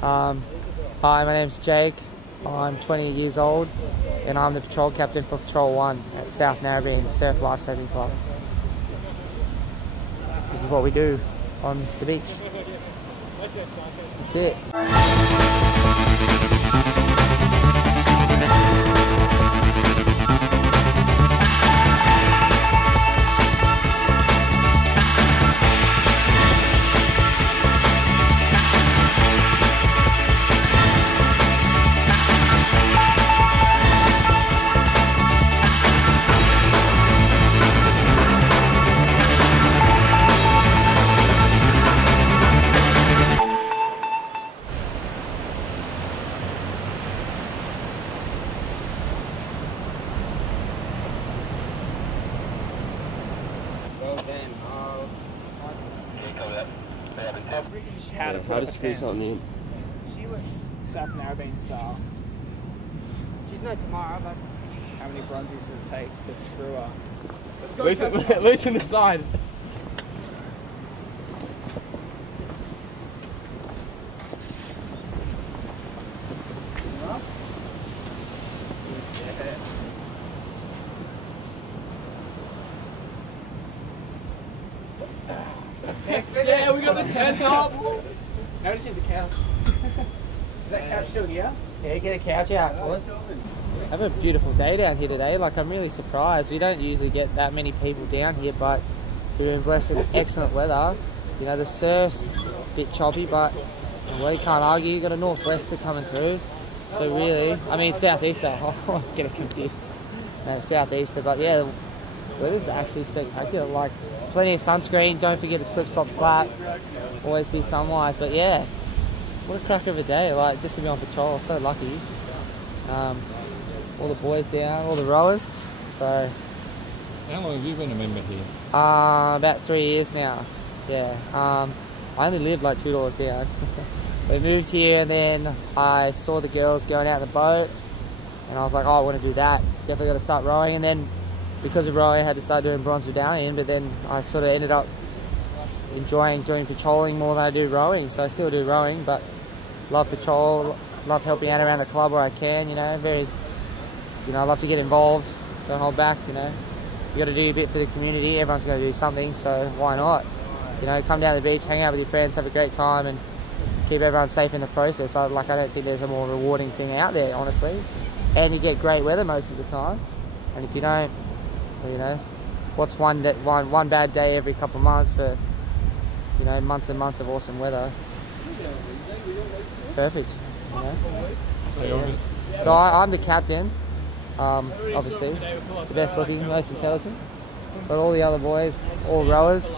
Hi, my name's Jake. I'm 20 years old and I'm the patrol captain for Patrol 1 at South Narrabeen Surf Life Saving Club. This is what we do on the beach. That's it. How to screw something in. She was South Narrabeen style. She's no tomorrow, but how many bronzies does it take to screw her? Loosen the side. Yeah, we got the tent up. Notice the couch. Is that couch still here? Yeah, get a couch out, boys. I have a beautiful day down here today. Like, I'm really surprised. We don't usually get that many people down here, but we've been blessed with excellent weather. You know, the surf's a bit choppy, but well, you can't argue. You've got a northwester coming through. So really, I mean southeaster. I always get it confused. Southeaster, but yeah, the weather's actually spectacular. Like, plenty of sunscreen. Don't forget to slip, slop, slap. Always be sunwise. But yeah, what a crack of a day. Like, just to be on patrol. So lucky. All the boys down, all the rowers. So. How long have you been a member here? About 3 years now. Yeah. I only lived like 2 doors down. We moved here and then I saw the girls going out in the boat and I was like, oh, I want to do that. Definitely got to start rowing. And then because of rowing I had to start doing bronze medallion, but then I sort of ended up enjoying doing patrolling more than I do rowing. So I still do rowing, but love patrol, love helping out around the club where I can, you know, I love to get involved, don't hold back, you know. You got to do a bit for the community, everyone's going to do something, so why not? You know, come down to the beach, hang out with your friends, have a great time and keep everyone safe in the process. I don't think there's a more rewarding thing out there, honestly. And you get great weather most of the time. And if you don't, well, you know, what's one bad day every couple of months for, you know, months and months of awesome weather? Perfect, you know. Yeah. So I'm the captain, obviously, the best looking, most intelligent. But all the other boys, all rowers.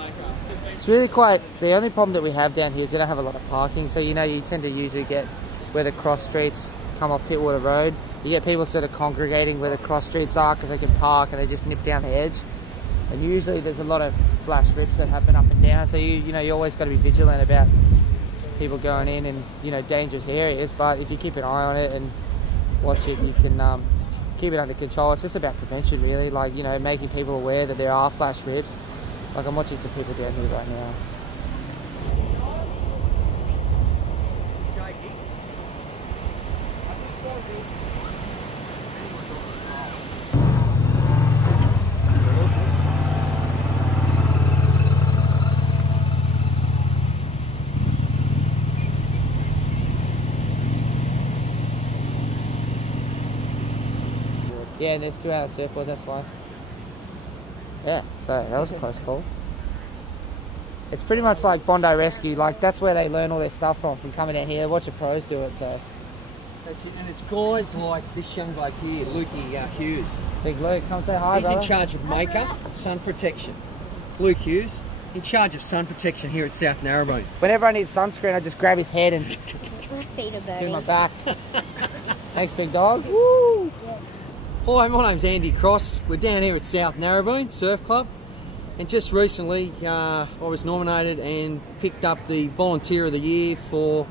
It's really quite, the only problem that we have down here is they don't have a lot of parking. So, you know, you tend to usually get where the cross streets come off Pittwater Road. You get people sort of congregating where the cross streets are because they can park and they just nip down the edge. And usually there's a lot of flash rips that happen up and down. So, you know, you always got to be vigilant about people going in and, you know, dangerous areas. But if you keep an eye on it and watch it, you can keep it under control. It's just about prevention, really. Like, you know, making people aware that there are flash rips. Like, I'm watching some people down here right now. Yeah, and there's 2 hour surfboards, that's fine. Yeah, so that was a close call. It's pretty much like Bondi Rescue, like that's where they learn all their stuff from coming down here. Watch the pros do it, so. That's it, and it's guys like this young bloke here, Lukey Hughes. Big Luke, come say hi, He's brother. in charge of makeup, sun protection. Luke Hughes, in charge of sun protection here at South Narrabeen. Whenever I need sunscreen, I just grab his head and My feet are give him burning. my back. Thanks, big dog. Woo! Hi, my name's Andy Cross. We're down here at South Narrabeen Surf Club. And just recently, I was nominated and picked up the Volunteer of the Year for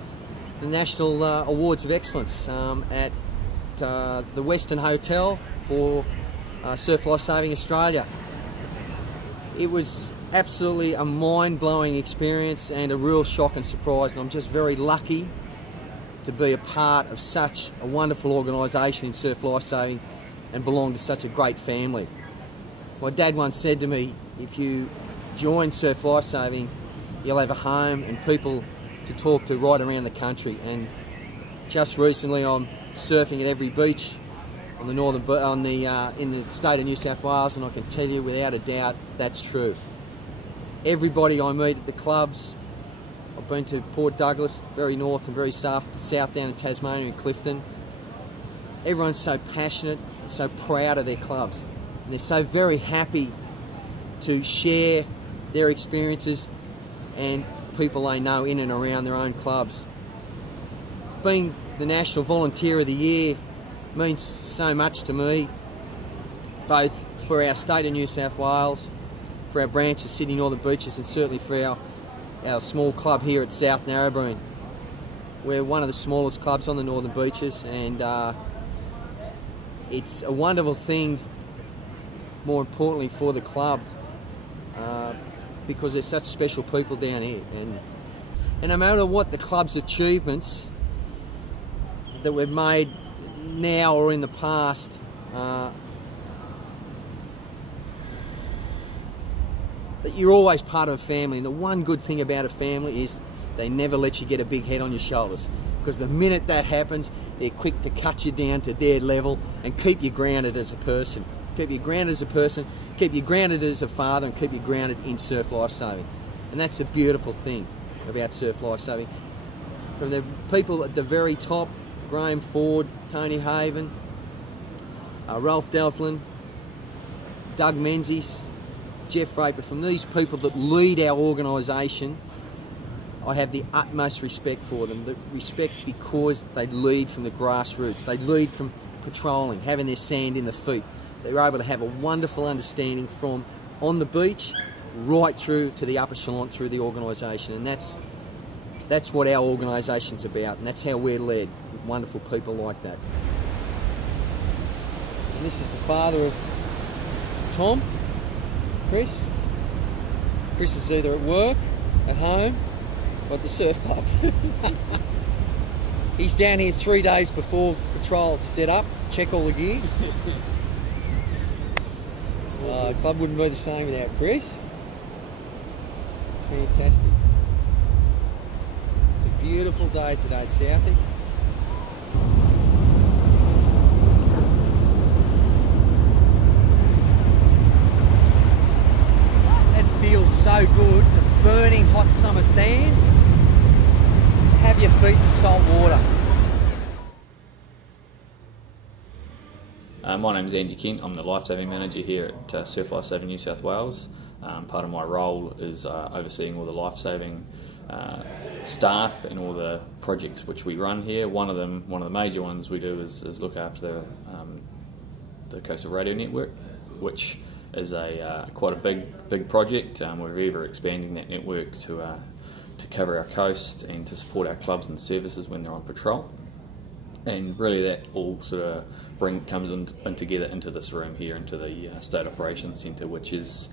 the National Awards of Excellence at the Western Hotel for Surf Life Saving Australia. It was absolutely a mind-blowing experience and a real shock and surprise, and I'm just very lucky to be a part of such a wonderful organisation in Surf Life Saving and belong to such a great family. My dad once said to me, if you join Surf Life Saving, you'll have a home and people to talk to right around the country. And just recently I'm surfing at every beach on the in the state of New South Wales, and I can tell you without a doubt that's true. Everybody I meet at the clubs, I've been to Port Douglas, very north and very south down in Tasmania and Clifton. Everyone's so passionate and so proud of their clubs, and they're so very happy to share their experiences and people they know in and around their own clubs. Being the National Volunteer of the Year means so much to me, both for our state of New South Wales, for our branch of Sydney Northern Beaches, and certainly for our small club here at South Narrabeen. We're one of the smallest clubs on the Northern Beaches, and it's a wonderful thing, more importantly for the club, because there's such special people down here. And no matter what the club's achievements that we've made now or in the past, that you're always part of a family. And the one good thing about a family is they never let you get a big head on your shoulders, because the minute that happens, they're quick to cut you down to their level and keep you grounded as a person. Keep you grounded as a person, keep you grounded as a father, and keep you grounded in Surf Life Saving. And that's a beautiful thing about Surf Life Saving. From the people at the very top, Graham Ford, Tony Haven, Ralph Delflin, Doug Menzies, Jeff Raper, from these people that lead our organisation, I have the utmost respect for them. The respect because they lead from the grassroots. They lead from patrolling, having their sand in the feet. They're able to have a wonderful understanding from on the beach right through to the upper echelon through the organisation, and that's what our organisation's about, and that's how we're led, with wonderful people like that. And this is the father of Tom, Chris. Chris is either at work, at home, or at the surf club. He's down here 3 days before patrol set up, check all the gear. Club wouldn't be the same without Chris. It's fantastic. It's a beautiful day today at Southie. That feels so good, the burning hot summer sand. Have your feet in salt water. My name's Andy Kent. I'm the Lifesaving Manager here at Surf Life Saving New South Wales. Part of my role is overseeing all the lifesaving staff and all the projects which we run here. One of the major ones we do is look after the Coastal Radio Network, which is quite a big project. We're ever expanding that network to cover our coast and to support our clubs and services when they're on patrol. And really that all sort of comes in together into this room here, into the State Operations Centre, which has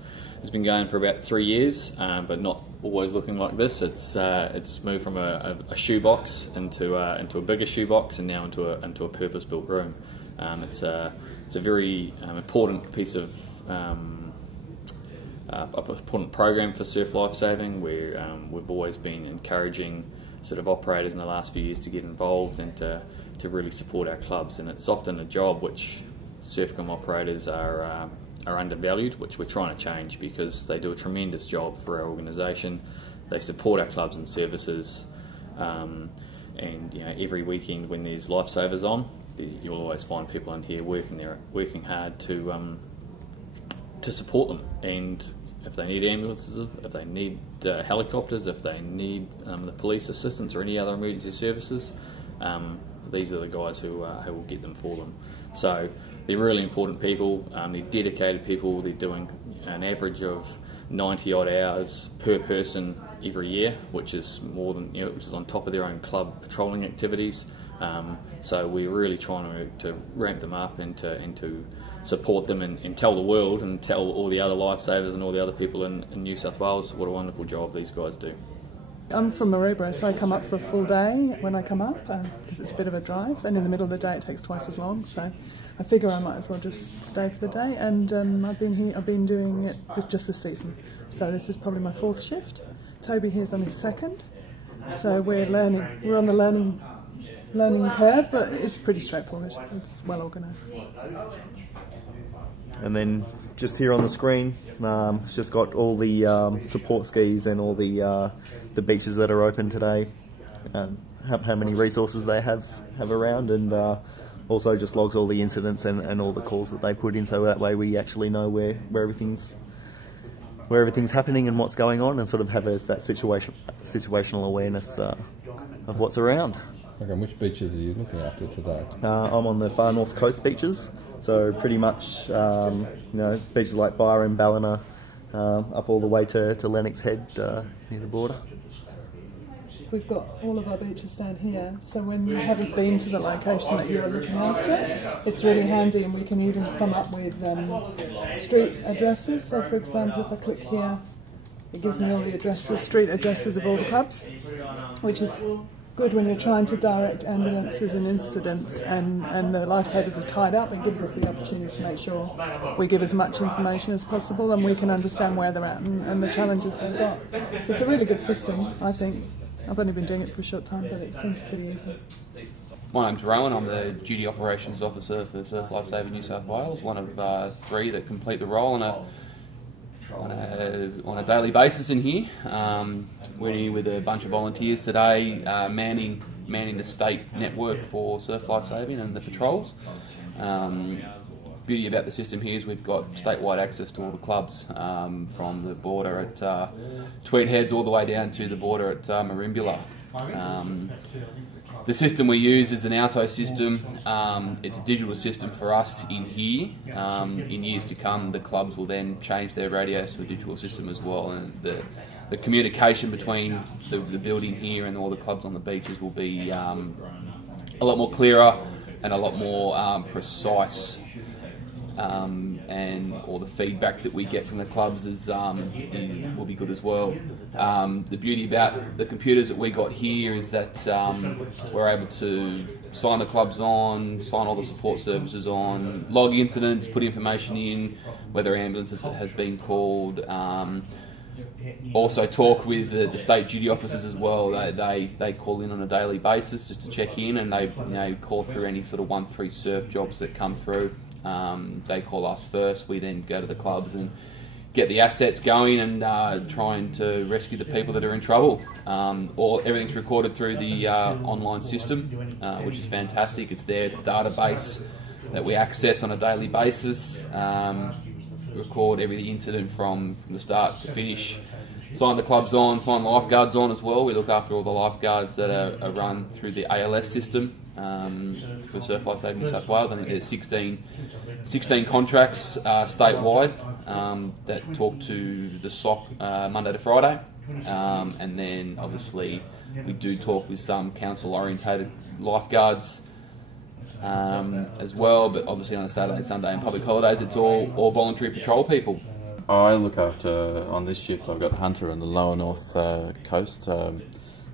been going for about 3 years, but not always looking like this. It's moved from a shoebox into a bigger shoebox, and now into a purpose-built room. It's a very important piece of important program for Surf Life Saving, where we've always been encouraging sort of operators in the last few years to get involved and to really support our clubs. And it's often a job which Surfcom operators are undervalued, which we're trying to change, because they do a tremendous job for our organisation. They support our clubs and services, and every weekend when there's lifesavers on, you'll always find people in here working hard to support them. And if they need ambulances, if they need helicopters, if they need the police assistance or any other emergency services, these are the guys who will get them for them. So they're really important people. They're dedicated people. They're doing an average of 90 odd hours per person every year, which is more than which is on top of their own club patrolling activities. So we're really trying to ramp them up and to support them and tell the world and tell all the other lifesavers and all the other people in New South Wales what a wonderful job these guys do. I'm from Maroubra, so I come up for a full day when I come up because it's a bit of a drive, and in the middle of the day it takes twice as long, so I figure I might as well just stay for the day. And I've been doing it just this season, so this is probably my 4th shift. Toby here's on his 2nd, so we're on the learning curve, but it's pretty straightforward. It's well organised. And then just here on the screen, it's just got all the support skis and all the beaches that are open today, how many resources they have around, and also just logs all the incidents and all the calls that they put in, so that way we actually know where everything's happening and what's going on, and sort of have that situational awareness of what's around. Okay, and which beaches are you looking after today? I'm on the far north coast beaches, so pretty much beaches like Byron, Ballina, up all the way to Lennox Head near the border. We've got all of our beaches down here, so when you haven't been to the location that you're looking after, it's really handy, and we can even come up with street addresses. So for example, if I click here, it gives me all the street addresses of all the clubs, which is good when you're trying to direct ambulances and incidents, and the lifesavers are tied up. It gives us the opportunity to make sure we give as much information as possible, and we can understand where they're at and the challenges they've got. So it's a really good system, I think. I've only been doing it for a short time, but it seems pretty easy. My name's Rowan. I'm the Duty Operations Officer for Surf Life Saving New South Wales, one of 3 that complete the role on a daily basis in here. We're here with a bunch of volunteers today, manning the state network for Surf Life Saving and the patrols. Beauty about the system here is we've got statewide access to all the clubs, from the border at Tweed Heads all the way down to the border at Merimbula. The system we use is an auto system. It's a digital system for us in here. In years to come, the clubs will then change their radios to a digital system as well, and the communication between the building here and all the clubs on the beaches will be a lot more clearer and a lot more precise. And all the feedback that we get from the clubs will be good as well. The beauty about the computers that we got here is that we're able to sign the clubs on, sign all the support services on, log incidents, put information in, whether ambulance has been called. Also talk with the state duty officers as well. They call in on a daily basis just to check in, and they call through any sort of 1-3 surf jobs that come through. They call us first. We then go to the clubs and get the assets going and trying to rescue the people that are in trouble. Everything's recorded through the online system, which is fantastic. It's there. It's a database that we access on a daily basis. Record every incident from the start to finish. Sign the clubs on, sign lifeguards on as well. We look after all the lifeguards that are run through the ALS system for Surf Life Saving New South Wales. I think there's 16 contracts statewide that talk to the SOC Monday to Friday, and then obviously we do talk with some council orientated lifeguards as well, but obviously on a Saturday, Sunday and public holidays it's all voluntary patrol people. I look after, on this shift I've got Hunter on the lower north coast, so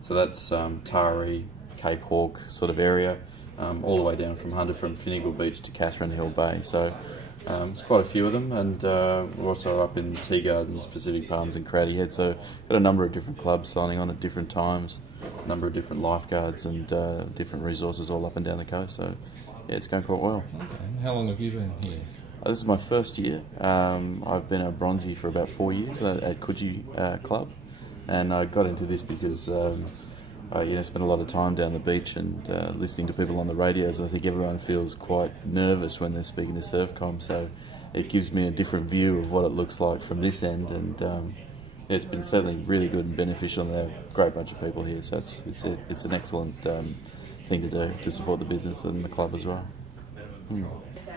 that's Taree, Cape Hawke sort of area, all the way down from Hunter from Finnegal Beach to Catherine Hill Bay, so there's quite a few of them, and we're also up in Tea Gardens, Pacific Palms and Crowdy Head, so got a number of different clubs signing on at different times, a number of different lifeguards and different resources all up and down the coast, so yeah, it's going quite well. Okay. How long have you been here? This is my first year. I've been a bronzy for about 4 years at Coogee Club, and I got into this because I spent a lot of time down the beach and listening to people on the radios. I think everyone feels quite nervous when they're speaking to Surfcom, so it gives me a different view of what it looks like from this end, and it's been certainly really good and beneficial, and they're a great bunch of people here, so it's an excellent thing to do to support the business and the club as well.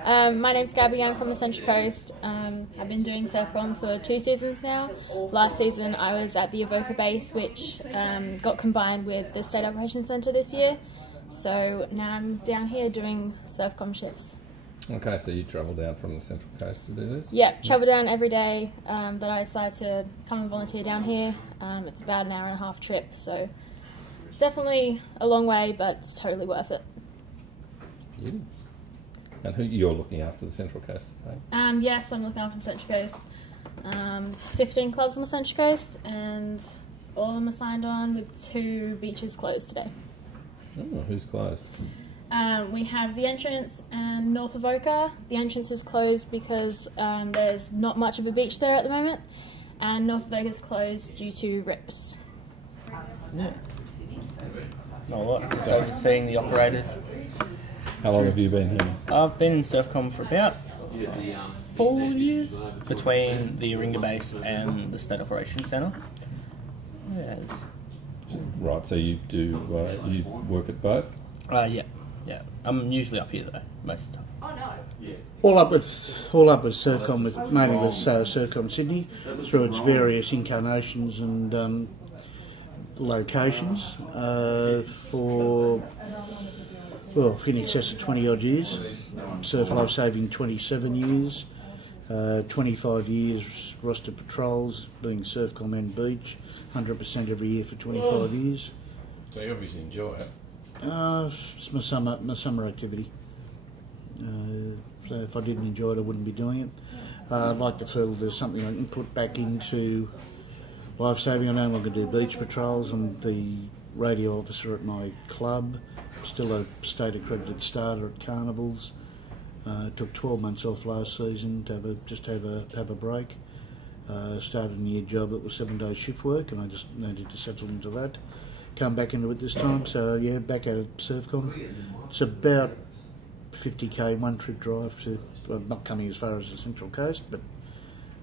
My name's Gabby, I'm from the Central Coast. I've been doing Surfcom for 2 seasons now. Last season I was at the Avoca base, which got combined with the State Operations Centre this year. So now I'm down here doing Surfcom shifts. Okay, so you travel down from the Central Coast to do this? Yep, travel down every day that I decide to come and volunteer down here. It's about an hour and a half trip, so definitely a long way, but it's totally worth it. Yeah. And who you're looking after the Central Coast today? Yes, I'm looking after the Central Coast. It's 15 clubs on the Central Coast, and all of them are signed on with 2 beaches closed today. Oh, who's closed? We have the entrance and North Avoca. The entrance is closed because there's not much of a beach there at the moment, and North Avoca is closed due to rips. Yeah. Not a lot, just overseeing the operators. How long have you been here? I've been in Surfcom for about 4 years, between the Aringa base and the State Operations Centre. Yes. Right, so you do you work at both? Yeah. I'm usually up here though, most of the time. Oh no. Yeah. All up with Surfcom, mainly with Surfcom Sydney, through its various incarnations and locations for in excess of 20 odd years. Surf Life Saving 27 years, 25 years roster patrols, being Surfcom and beach, 100% every year for 25 years. So you obviously enjoy it. It's my summer activity. So if I didn't enjoy it, I wouldn't be doing it. I'd like to feel there's something I can put back into life saving. I no longer do beach patrols. I'm the radio officer at my club. Still a state accredited starter at carnivals. Took 12 months off last season to have a break. Started a new job that was 7 days shift work, and I just needed to settle into that. Come back into it this time, so yeah, back out at Surfcom. It's about 50k one trip drive to, well, not coming as far as the Central Coast, but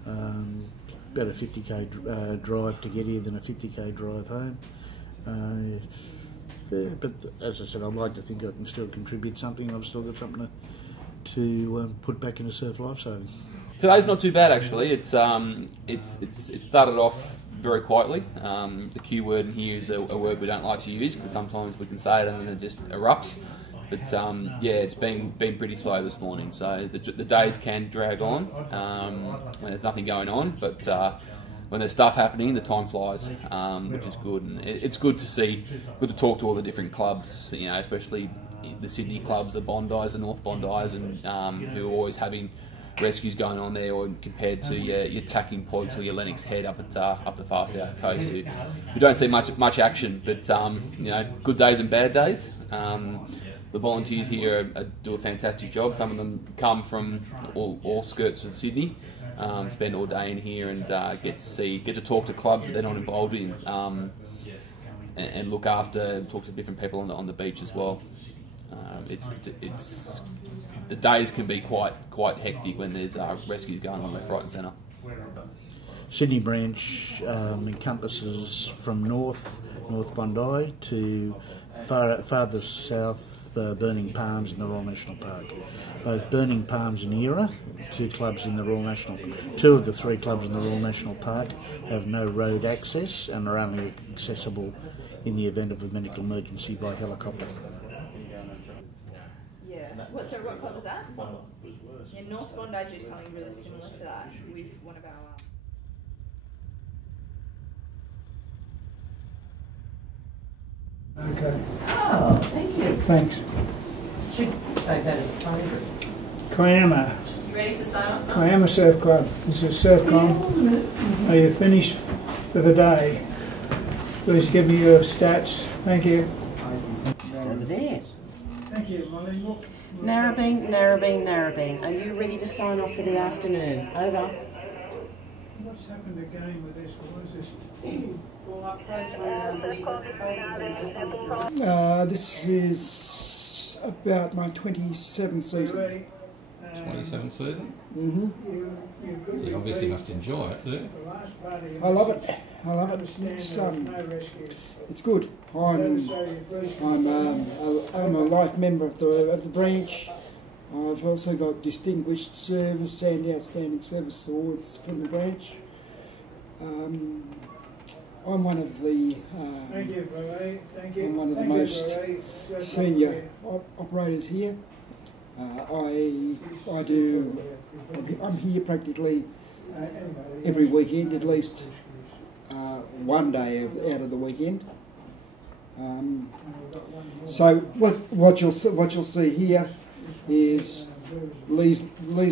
about a 50k drive to get here, then a 50k drive home. Yeah, but as I said, I'd like to think I can still contribute something. I've still got something to put back into Surf Life Saving. Today's not too bad actually. It started off very quietly. The Q word in here is a word we don't like to use because sometimes we can say it and then it just erupts. But yeah, it's been pretty slow this morning. So the days can drag on when there's nothing going on. But when there's stuff happening, the time flies, which is good. And it's good to see, good to talk to all the different clubs. You know, especially the Sydney clubs, the Bondis, the North Bondis, and who are always having rescues going on there, or compared to your tacking points or your Lennox Head up the far south coast. You don't see much action, but you know, good days and bad days. The volunteers here do a fantastic job. Some of them come from all skirts of Sydney, spend all day in here and get to talk to clubs that they're not involved in, and look after, talk to different people on the beach as well. The days can be quite hectic when there's rescues going on left, right and centre. Sydney branch encompasses from North Bondi to farther south, Burning Palms and the Royal National Park. Both Burning Palms and Era, two of the three clubs in the Royal National Park, have no road access and are only accessible in the event of a medical emergency by helicopter. What club was that? Yeah, North Bondi do something really similar to that with one of our... Okay. Oh, thank you. Thanks. Should save that as a favourite. Kiama. You ready for sign-off? Kiama Surf Club. This is Surfcom. Are you finished for the day? Please give me your stats. Thank you. Just over there. Thank you, Molly. Narrabeen. Are you ready to sign off for the afternoon? Over. What's happened again with this? What is this? This is about my 27th season. 27th season? Mm-hmm. You obviously must enjoy it, do you? I love it. It's good. I'm a life member of the branch. I've also got distinguished service and outstanding service awards from the branch. I'm one of the I'm one of the most senior operators here. I'm here practically every weekend, at least one day out of the weekend. So what you'll see here is Lee's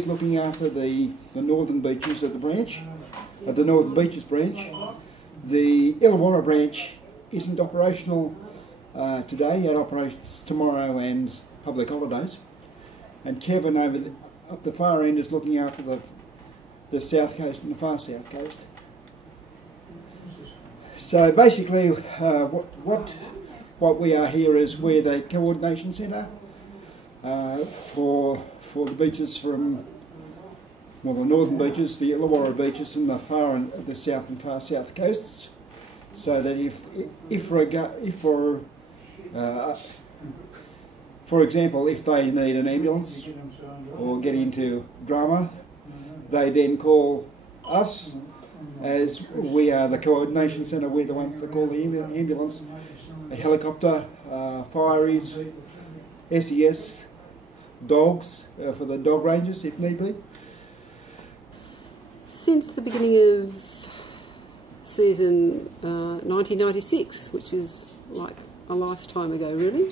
looking after the northern beaches of the branch, the Northern Beaches branch. The Illawarra branch isn't operational today. It operates tomorrow and public holidays. And Kevin up the far end is looking after the south coast and the far south coast. So basically, what we are here is we're the coordination centre for the beaches from, well, the northern beaches, the Illawarra beaches, and the south and far south coasts. So that for example, if they need an ambulance or get into drama, they then call us, as we are the coordination centre. We're the ones that call the ambulance, a helicopter, fireys, SES, dogs for the dog rangers if need be. Since the beginning of season 1996, which is like a lifetime ago really.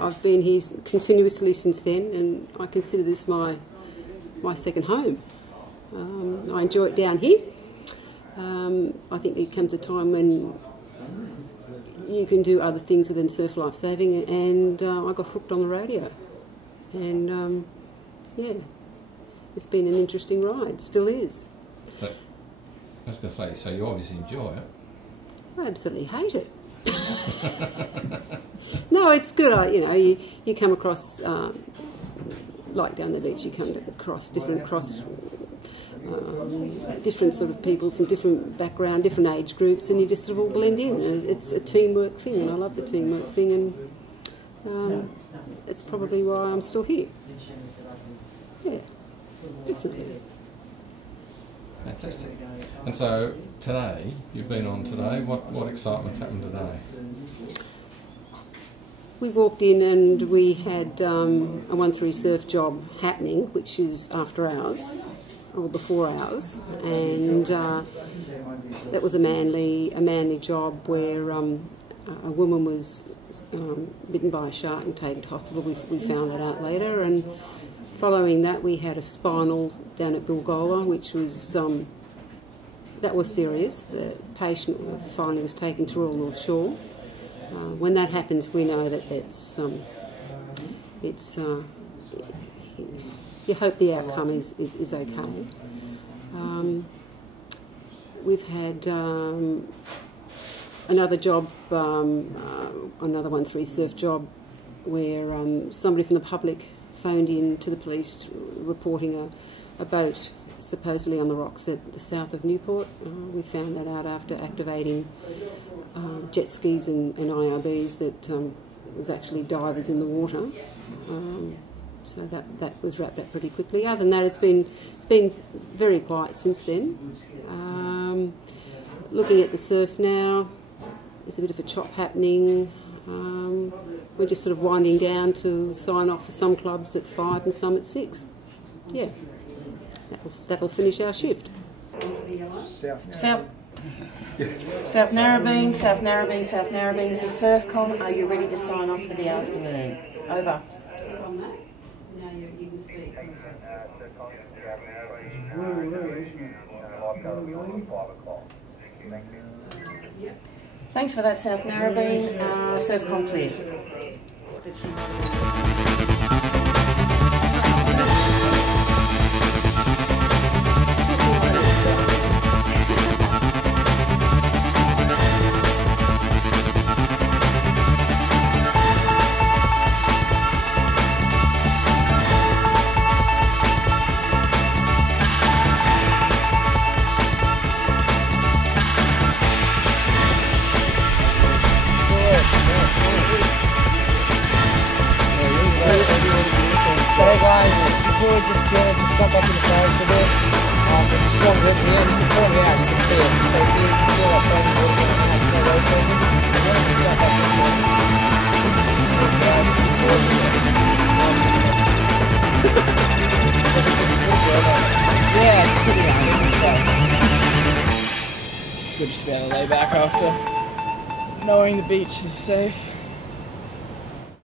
I've been here continuously since then, and I consider this my second home. I enjoy it down here. I think there comes a time when you can do other things within Surf Life Saving, and I got hooked on the radio. And yeah, it's been an interesting ride, still is. So, I was going to say, so you obviously enjoy it. I absolutely hate it. No, it's good. You come across, like down the beach, you come across different sort of people from different background, different age groups, and you just sort of all blend in. And it's a teamwork thing, and I love the teamwork thing, and it's probably why I'm still here. Yeah, definitely. Fantastic. And so today, you've been on today. What excitement's happened today? We walked in and we had a 1-3 surf job happening, which is after hours or before hours, and that was a manly job where a woman was bitten by a shark and taken to hospital. We found that out later, and following that we had a spinal down at Bilgola, which was that was serious. The patient finally was taken to Royal North Shore. When that happens, we know that you hope the outcome is okay. We've had another job, another 1-3 surf job, where somebody from the public phoned in to the police reporting a boat supposedly on the rocks at the south of Newport. We found that out after activating jet skis and IRBs that was actually divers in the water. So that was wrapped up pretty quickly. Other than that, it's been very quiet since then. Looking at the surf now, there's a bit of a chop happening. We're just sort of winding down to sign off for some clubs at 5 and some at 6. Yeah, that'll finish our shift. South Narrabeen, South Narrabeen. This is Surfcom. Are you ready to sign off for the afternoon? Over. Thanks for that, South Narrabeen. Surfcom clear. So guys, before we just stop up in the forest a bit, it's Long Reef here, before me out you can see it. So see that foam water going out to the road for me. You want to jump up in the forest. after knowing the beach is safe.